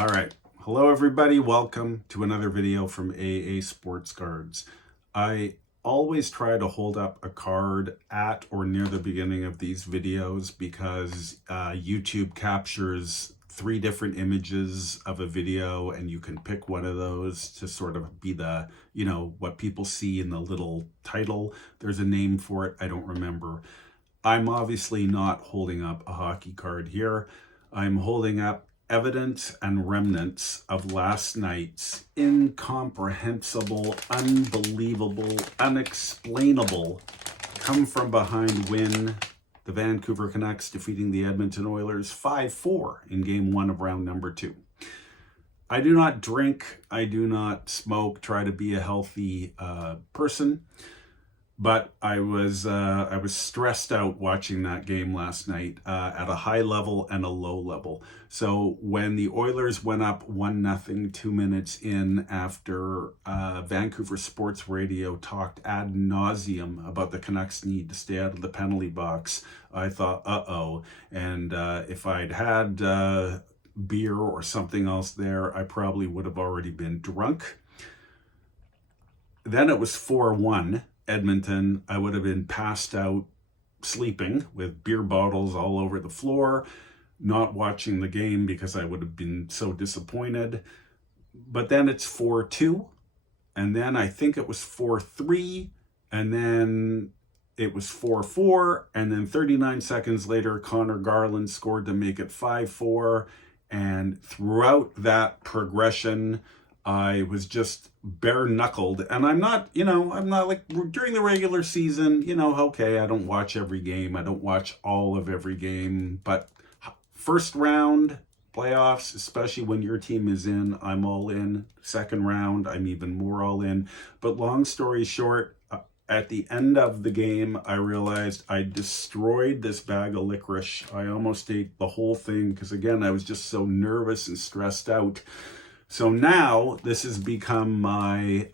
All right. Hello, everybody. Welcome to another video from AA Sports Cards. I always try to hold up a card at or near the beginning of these videos because YouTube captures 3 different images of a video and you can pick one of those to sort of be the, what people see in the little title. There's a name for it. I don't remember. I'm obviously not holding up a hockey card here. I'm holding up evidence and remnants of last night's incomprehensible, unbelievable, unexplainable come from behind win. The Vancouver Canucks defeating the Edmonton Oilers 5-4 in game 1 of round number 2. I do not drink, I do not smoke, try to be a healthy person. But I was stressed out watching that game last night at a high level and a low level. So when the Oilers went up 1-0 2 minutes in after Vancouver Sports Radio talked ad nauseum about the Canucks need to stay out of the penalty box, I thought, uh-oh. And if I'd had beer or something else there, I probably would have already been drunk. Then it was 4-1. Edmonton. I would have been passed out sleeping with beer bottles all over the floor, not watching the game because I would have been so disappointed. But then it's 4-2, and then I think it was 4-3, and then it was 4-4, and then 39 seconds later, Connor Garland scored to make it 5-4, and throughout that progression, I was just bare knuckled, and I'm not like during the regular season, okay, I don't watch every game. I don't watch all of every game, but first round playoffs, especially when your team is in, I'm all in. Second round, I'm even more all in. But long story short, at the end of the game, I realized I destroyed this bag of licorice. I almost ate the whole thing because, again, I was just so nervous and stressed out. So now this has become my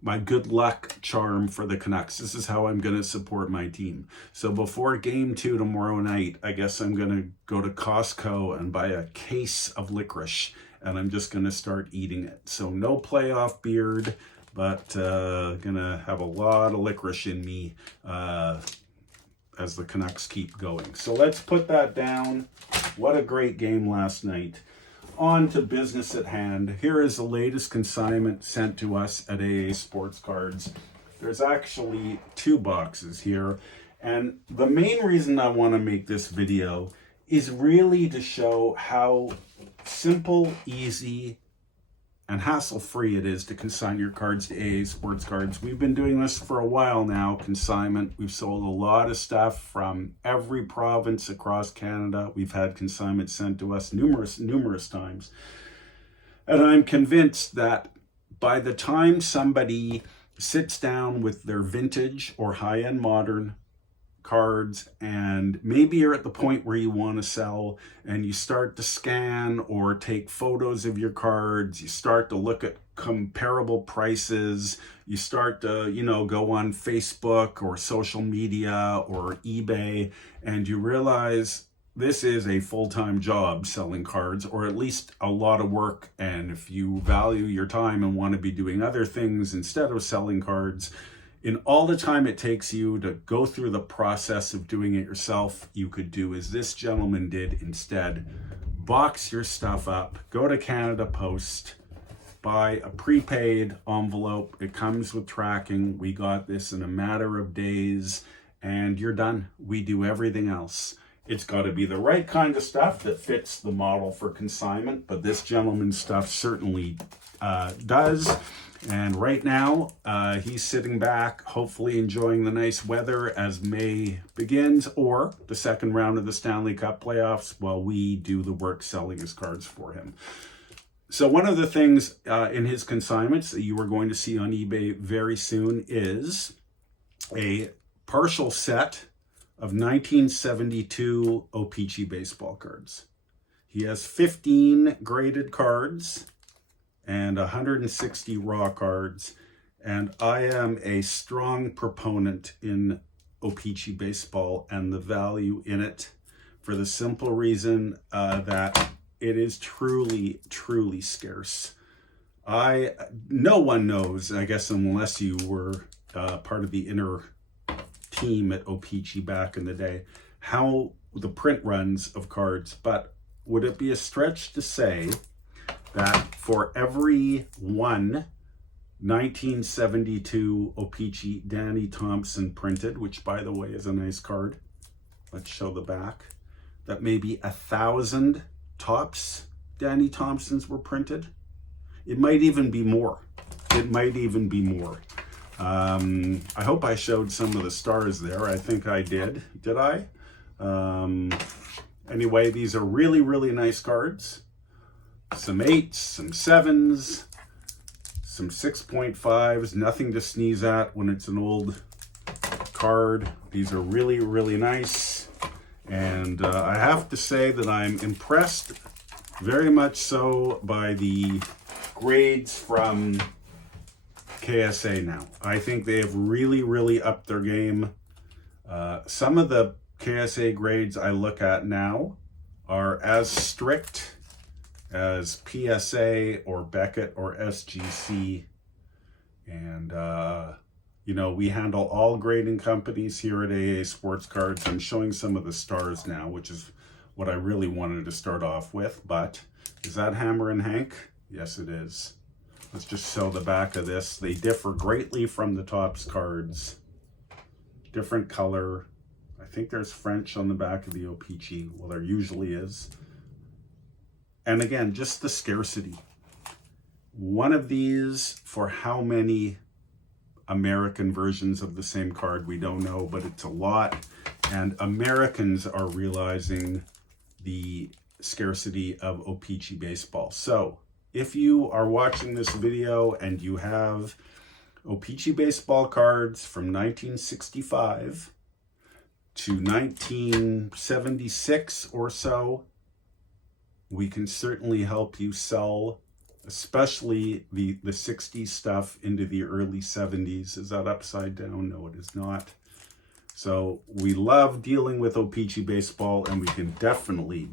my good luck charm for the Canucks. This is how I'm going to support my team. So before game 2 tomorrow night, I guess I'm going to go to Costco and buy a case of licorice, and I'm just going to start eating it. So no playoff beard, but going to have a lot of licorice in me as the Canucks keep going. So let's put that down. What a great game last night. On to business at hand. Here is the latest consignment sent to us at AA Sports Cards. There's actually 2 boxes here, and the main reason I want to make this video is really to show how simple, easy, and hassle-free it is to consign your cards to AA Sports Cards. We've been doing this for a while now, consignment. We've sold a lot of stuff from every province across Canada. We've had consignment sent to us numerous times. And I'm convinced that by the time somebody sits down with their vintage or high-end modern cards, and maybe you're at the point where you want to sell and you start to scan or take photos of your cards, you start to look at comparable prices, you start to go on Facebook or social media or eBay, and you realize this is a full-time job selling cards, or at least a lot of work. And if you value your time and want to be doing other things instead of selling cards, in all the time it takes you to go through the process of doing it yourself, you could do as this gentleman did instead. Box your stuff up, go to Canada Post, buy a prepaid envelope. It comes with tracking. We got this in a matter of days, and you're done. We do everything else. It's got to be the right kind of stuff that fits the model for consignment, but this gentleman's stuff certainly does. And right now, he's sitting back, hopefully enjoying the nice weather as May begins, or the second round of the Stanley Cup playoffs, while we do the work selling his cards for him. So one of the things in his consignments that you are going to see on eBay very soon is a partial set of 1972 O-Pee-Chee baseball cards. He has 15 graded cards and 160 raw cards, and I am a strong proponent in O-Pee-Chee baseball and the value in it, for the simple reason that it is truly, truly scarce. No one knows, I guess, unless you were part of the inner team at O-Pee-Chee back in the day, how the print runs of cards. But would it be a stretch to say that for every one 1972 O-Pee-Chee Danny Thompson printed, which by the way is a nice card, let's show the back, that maybe 1,000 tops Danny Thompsons were printed? It might even be more. It might even be more. I hope I showed some of the stars there. I think I did. Did I? Anyway, these are really, really nice cards. Some 8s, some 7s, some 6.5s, nothing to sneeze at when it's an old card. These are really, really nice. And I have to say that I'm impressed very much so by the grades from KSA now. I think they have really, really upped their game. Some of the KSA grades I look at now are as strict as PSA or Beckett or SGC. And, you know, we handle all grading companies here at AA Sports Cards. I'm showing some of the stars now, which is what I really wanted to start off with. But is that Hammer and Hank? Yes, it is. Let's just show the back of this. They differ greatly from the Topps cards. Different color. I think there's French on the back of the O-Pee-Chee. Well, there usually is. And again, just the scarcity. One of these for how many American versions of the same card, we don't know, but it's a lot. And Americans are realizing the scarcity of O-Pee-Chee baseball. So if you are watching this video and you have O-Pee-Chee baseball cards from 1965 to 1976 or so, we can certainly help you sell, especially the 60s stuff into the early 70s. Is that upside down? No, it is not. So we love dealing with O-Pee-Chee baseball, and we can definitely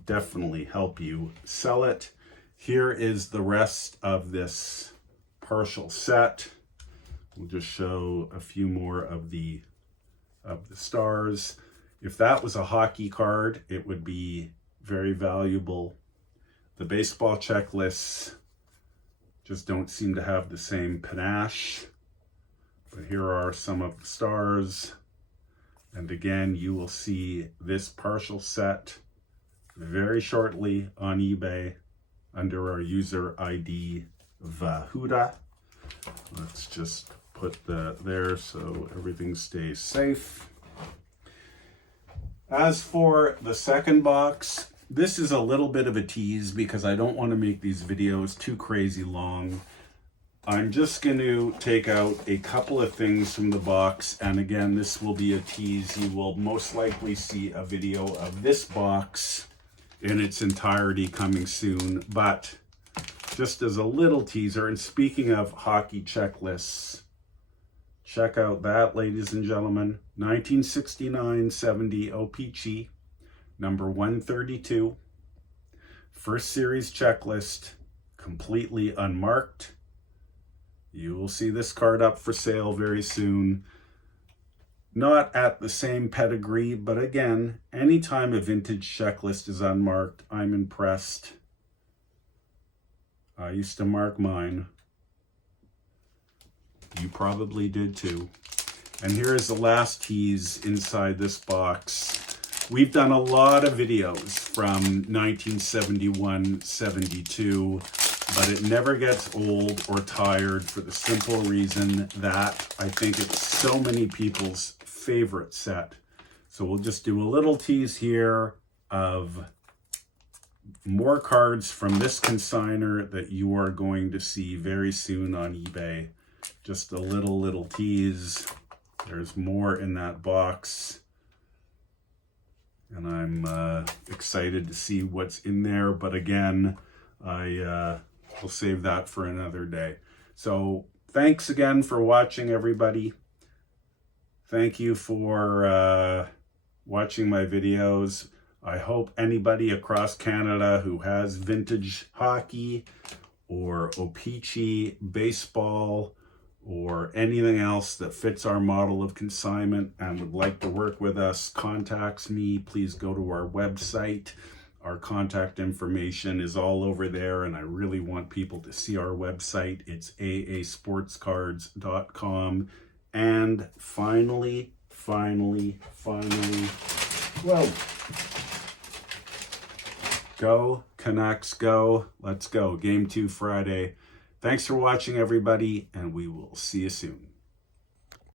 help you sell it. Here is the rest of this partial set. We'll just show a few more of the stars. If that was a hockey card, it would be very valuable. The baseball checklists just don't seem to have the same panache. But here are some of the stars. And again, you will see this partial set very shortly on eBay under our user ID Vahuda. Let's just put that there so everything stays safe. As for the second box, this is a little bit of a tease because I don't want to make these videos too crazy long. I'm just going to take out a couple of things from the box, and again, this will be a tease. You will most likely see a video of this box in its entirety coming soon, but just as a little teaser, and speaking of hockey checklists, check out that, ladies and gentlemen. 1969-70 O-Pee-Chee, number 132. First series checklist, completely unmarked. You will see this card up for sale very soon. Not at the same pedigree, but again, anytime a vintage checklist is unmarked, I'm impressed. I used to mark mine. You probably did too. And here is the last tease inside this box. We've done a lot of videos from 1971-72, but it never gets old or tired for the simple reason that I think it's so many people's favorite set. So we'll just do a little tease here of more cards from this consigner that you are going to see very soon on eBay. Just a little tease. There's more in that box. And I'm excited to see what's in there. But again, I will save that for another day. So thanks again for watching, everybody. Thank you for watching my videos. I hope anybody across Canada who has vintage hockey or O-Pee-Chee baseball or anything else that fits our model of consignment and would like to work with us contacts me, please go to our website. Our contact information is all over there, and I really want people to see our website. It's aasportscards.com. And finally, well, go Canucks, go. Let's go. Game 2 Friday. Thanks for watching, everybody, and we will see you soon.